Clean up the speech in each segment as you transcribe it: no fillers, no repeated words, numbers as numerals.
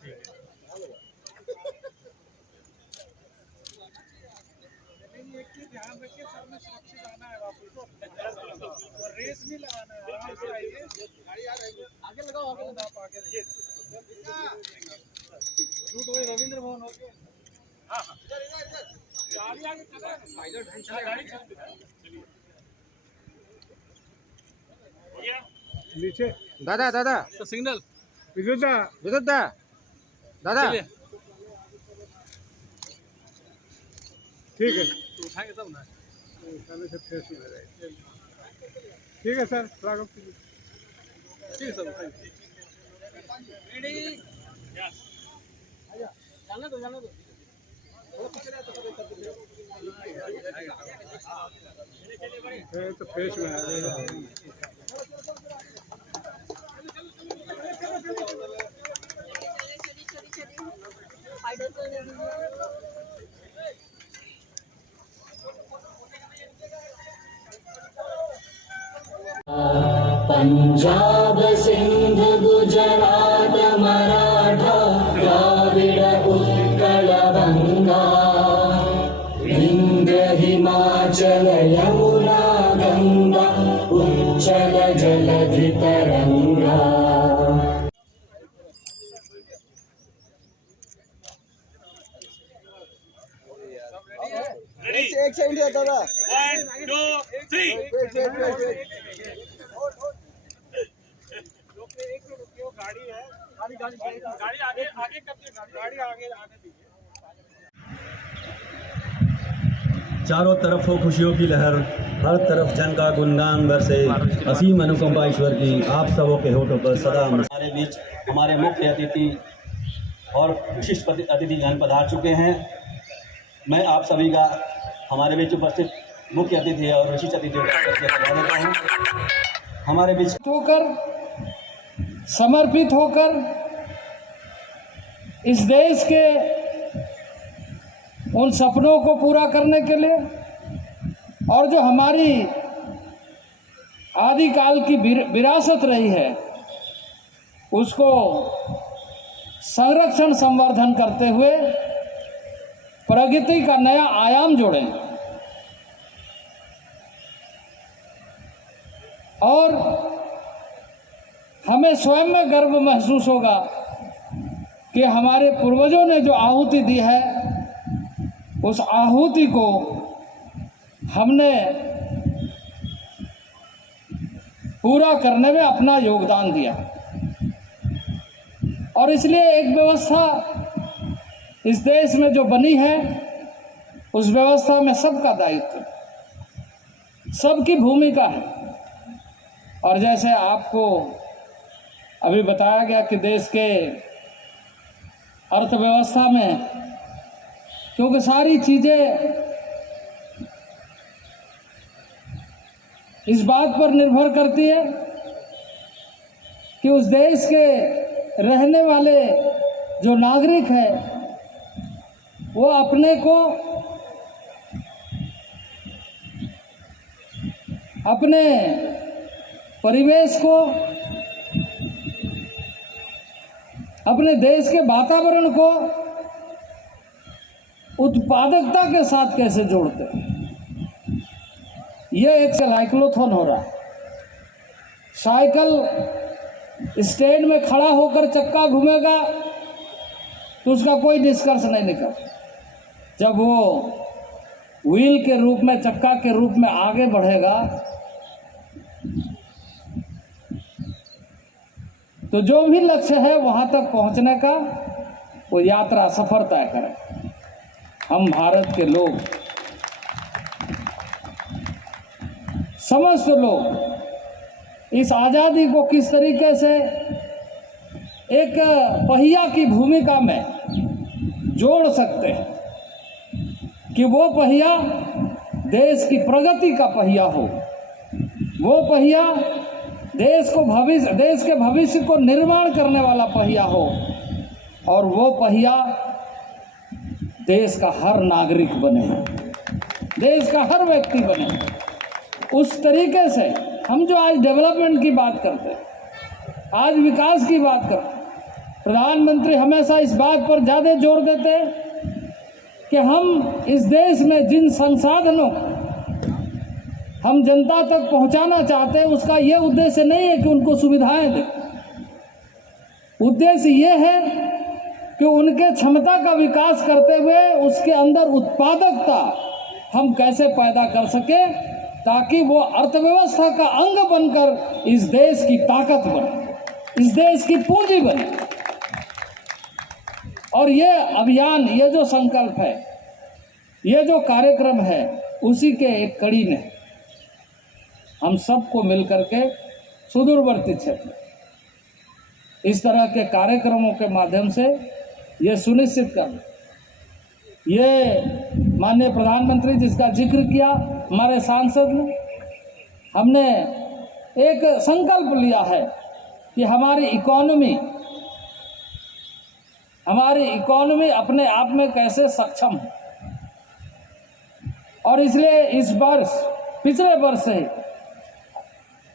एक चीज ध्यान रखिए, सर में सुरक्षित आना है वापस, और रेस नहीं लगाना है। आराम से आइए, गाड़ी आ रही है, आगे लगाओ, आगे लगाओ, आप आगे रहिए। रूट वही रविंद्र भवन होके, हाँ हाँ, इधर इधर इधर गाड़ी आगे चला है, इधर चला, गाड़ी चलती है। नीचे दादा दादा सिग्नल विद्युत दा दादा ठीक है, उठाएंगे तब ना, उठाने से फ्रेश हो जाएगा। ठीक है सर, स्वागत कीजिए। ठीक है सर, उठाइए। जाना दो तो फ्रेश में आ जाएगा। पंजाब सिंध गुजरात मराठा द्राविड़ उत्कल गंगा विंध्य हिमाचल यमुना गंगा उच्चल जलधि तरंगा। एक सेकंड दादा, 1 2 3 वेट गाड़ी है, गाड़ी आगे आगे कर दिए, गाड़ी आगे आने दीजिए। चारों तरफ हो खुशियों की लहर, हर तरफ जन का गुणगान बरसे, असीम अनुकंपा ईश्वर की आप सबों के होठों पर सदा। हमारे बीच हमारे मुख्य अतिथि और विशिष्ट अतिथिगण पधार चुके हैं। मैं आप सभी का हमारे बीच उपस्थित मुख्य अतिथि और विशिष्ट अतिथियों का स्वागत देता हूँ। हमारे बीच होकर, समर्पित होकर इस देश के उन सपनों को पूरा करने के लिए और जो हमारी आदिकाल की विरासत रही है उसको संरक्षण संवर्धन करते हुए प्रगति का नया आयाम जोड़ें और हमें स्वयं में गर्व महसूस होगा कि हमारे पूर्वजों ने जो आहुति दी है उस आहुति को हमने पूरा करने में अपना योगदान दिया और इसलिए एक व्यवस्था इस देश में जो बनी है उस व्यवस्था में सबका दायित्व, सबकी भूमिका है। और जैसे आपको अभी बताया गया कि देश के अर्थव्यवस्था में, क्योंकि सारी चीज़ें इस बात पर निर्भर करती है कि उस देश के रहने वाले जो नागरिक हैं वो अपने को, अपने परिवेश को, अपने देश के वातावरण को उत्पादकता के साथ कैसे जोड़ते हैं। यह एक साइक्लोथॉन हो रहा है। साइकिल स्टैंड में खड़ा होकर चक्का घूमेगा तो उसका कोई निष्कर्ष नहीं निकल। जब वो व्हील के रूप में, चक्का के रूप में आगे बढ़ेगा तो जो भी लक्ष्य है वहां तक पहुंचने का वो यात्रा सफर तय करें। हम भारत के लोग, समस्त लोग इस आज़ादी को किस तरीके से एक पहिया की भूमिका में जोड़ सकते हैं कि वो पहिया देश की प्रगति का पहिया हो, वो पहिया देश के भविष्य को निर्माण करने वाला पहिया हो और वो पहिया देश का हर नागरिक बने, देश का हर व्यक्ति बने। उस तरीके से हम जो आज डेवलपमेंट की बात करते हैं, आज विकास की बात करते हैं, प्रधानमंत्री हमेशा इस बात पर ज़्यादा जोर देते हैं कि हम इस देश में जिन संसाधनों हम जनता तक पहुंचाना चाहते हैं, उसका ये उद्देश्य नहीं है कि उनको सुविधाएं दें। उद्देश्य ये है कि उनके क्षमता का विकास करते हुए उसके अंदर उत्पादकता हम कैसे पैदा कर सके, ताकि वो अर्थव्यवस्था का अंग बनकर इस देश की ताकत बने, इस देश की पूंजी बने। और ये अभियान, ये जो संकल्प है, ये जो कार्यक्रम है, उसी के एक कड़ी में हम सबको मिलकर के सुदूरवर्ती क्षेत्र इस तरह के कार्यक्रमों के माध्यम से ये सुनिश्चित करना, ये माननीय प्रधानमंत्री जिसका जिक्र किया, हमारे सांसद ने, हमने एक संकल्प लिया है कि हमारी इकोनॉमी अपने आप में कैसे सक्षम है। और इसलिए इस वर्ष, पिछले वर्ष से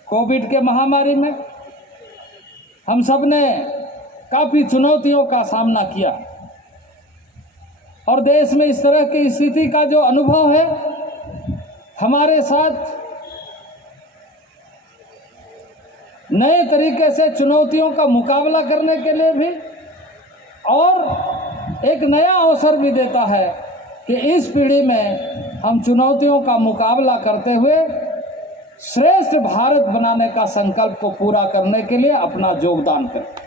कोविड के महामारी में हम सब ने काफ़ी चुनौतियों का सामना किया और देश में इस तरह की स्थिति का जो अनुभव है, हमारे साथ नए तरीके से चुनौतियों का मुकाबला करने के लिए भी और एक नया अवसर भी देता है कि इस पीढ़ी में हम चुनौतियों का मुकाबला करते हुए श्रेष्ठ भारत बनाने का संकल्प को पूरा करने के लिए अपना योगदान करें।